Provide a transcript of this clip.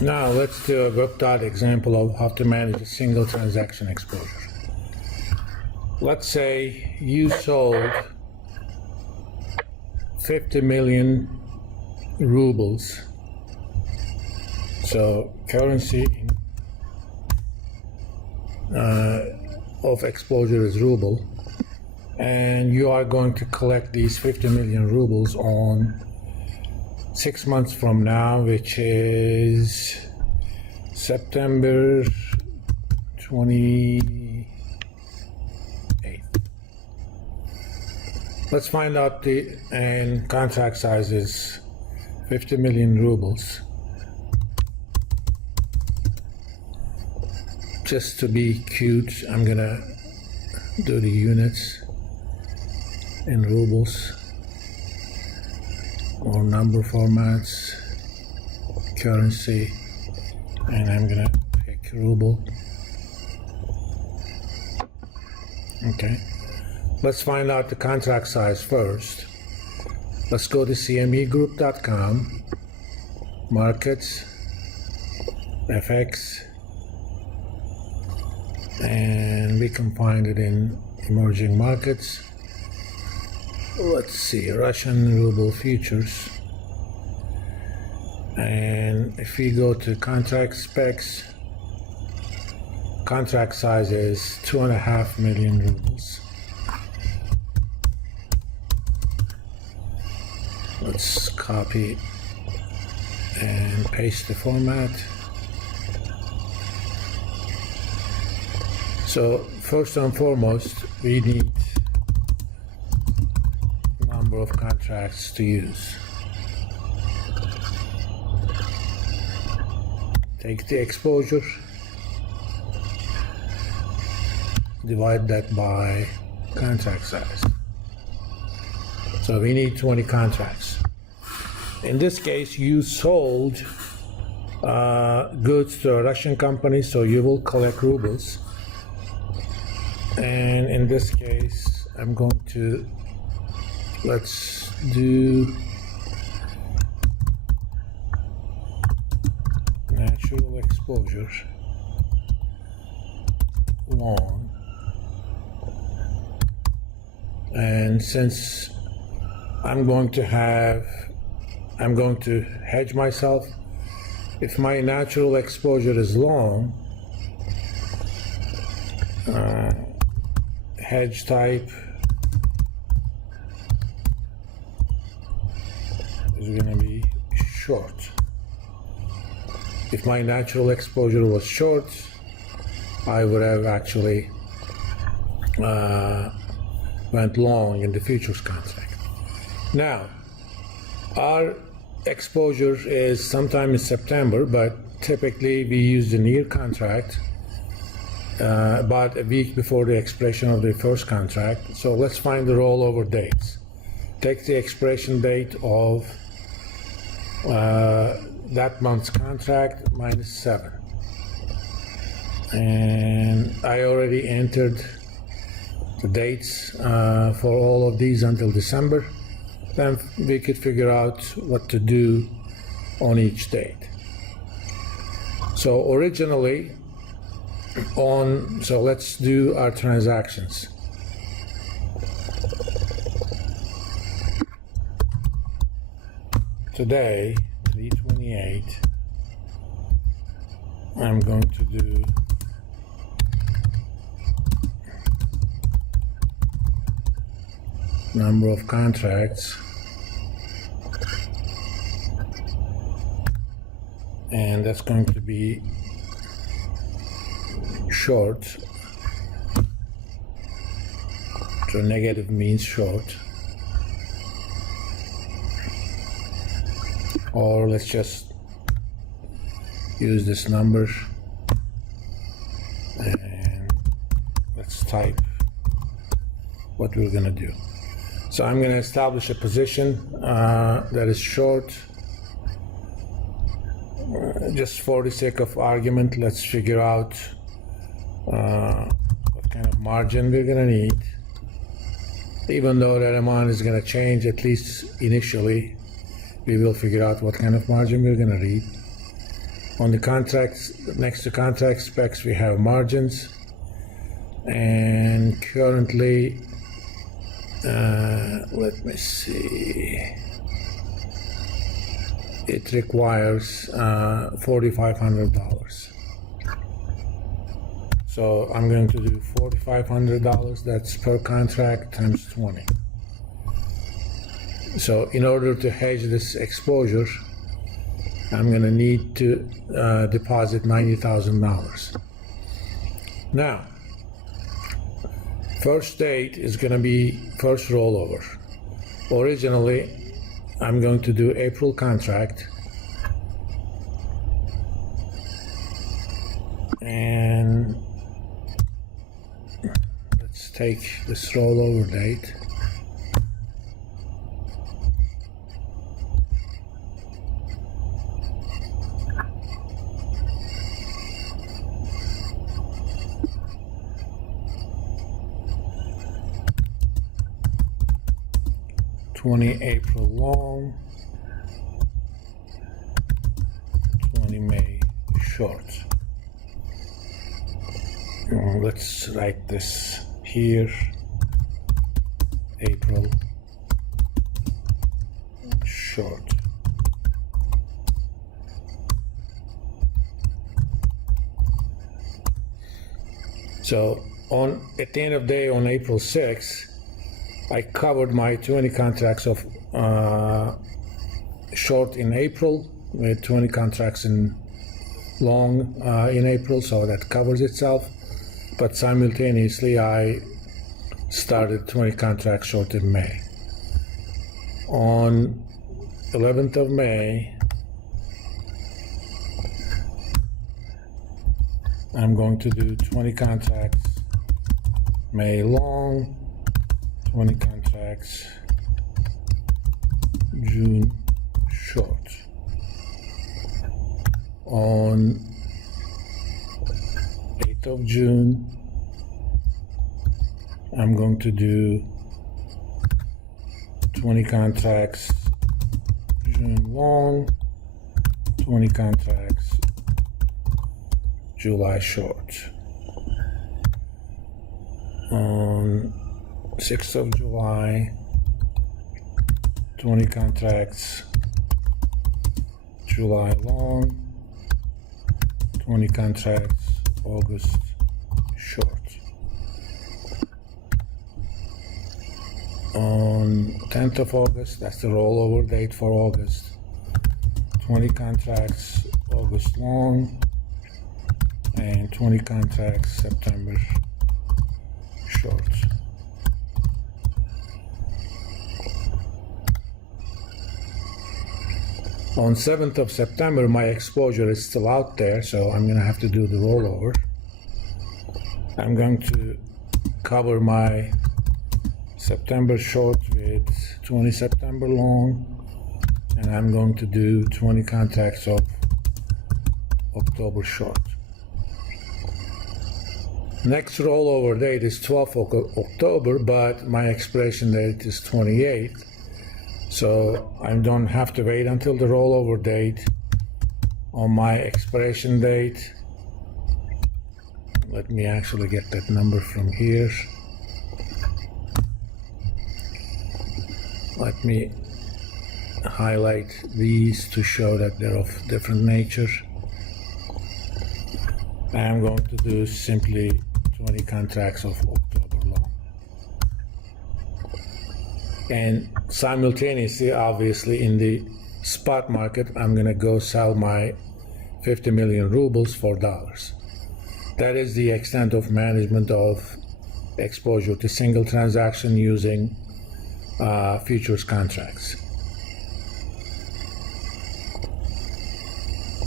Now let's do a web example of how to manage a single transaction exposure. Let's say you sold 50 million rubles. So currency of exposure is ruble, and you are going to collect these 50 million rubles on 6 months from now, which is September 28th. Let's find out and contract size is 50 million rubles. Just to be cute, I'm gonna do the units in rubles or number formats, currency, and I'm gonna pick ruble. Okay, let's find out the contract size first. Let's go to cmegroup.com, markets, FX, and we can find it in emerging markets. Let's see, Russian Rouble futures. And if we go to contract specs, contract size is 2.5 million rubles. Let's copy and paste the format. So first and foremost, we need number of contracts to use. Take the exposure, divide that by contract size. So we need 20 contracts. In this case, you sold goods to a Russian company, so you will collect rubles. And in this case, I'm going to, let's do natural exposure long. And since I'm going to hedge myself, if my natural exposure is long, hedge type is going to be short. If my natural exposure was short, I would have actually went long in the futures contract. Now, our exposure is sometime in September, but typically we use the near contract about a week before the expiration of the first contract. So let's find the rollover dates. Take the expiration date of that month's contract minus 7. And I already entered the dates for all of these until December. Then we could figure out what to do on each date. So originally, so let's do our transactions. Today, 3/28, I'm going to do number of contracts, and that's going to be short. So negative means short. Or let's just use this number and let's type what we're going to do. So I'm going to establish a position that is short. Just for the sake of argument, let's figure out what kind of margin we're going to need. Even though that amount is going to change, at least initially, we will figure out what kind of margin we're going to need. On the contracts, next to contract specs, we have margins, and currently, let me see, it requires $4,500. So I'm going to do $4,500, that's per contract times 20. So in order to hedge this exposure, I'm going to need to deposit $90,000. Now, first date is going to be first rollover. Originally, I'm going to do April contract, and let's take this rollover date. April long, 20 May short. Let's write this here. April short. So at the end of the day, on April 6th, I covered my 20 contracts of short in April with 20 contracts in long in April, so that covers itself. But simultaneously, I started 20 contracts short in May. On 11th of May, I'm going to do 20 contracts May long, 20 contracts June short. On 8th of June, I'm going to do 20 contracts June long, 20 contracts July short. On 6th of July, 20 contracts July long, 20 contracts August short. On 10th of August, that's the rollover date for August, 20 contracts August long, and 20 contracts September short. On 7th of September, my exposure is still out there, so I'm going to have to do the rollover. I'm going to cover my September short with 20 September long, and I'm going to do 20 contracts of October short. Next rollover date is 12th of October, but my expiration date is 28th. So I don't have to wait until the rollover date. On my expiration date, let me actually get that number from here. Let me highlight these to show that they're of different nature. I'm going to do simply 20 contracts of October long. And simultaneously, obviously, in the spot market, I'm going to go sell my 50 million rubles for dollars. That is the extent of management of exposure to single transaction using futures contracts.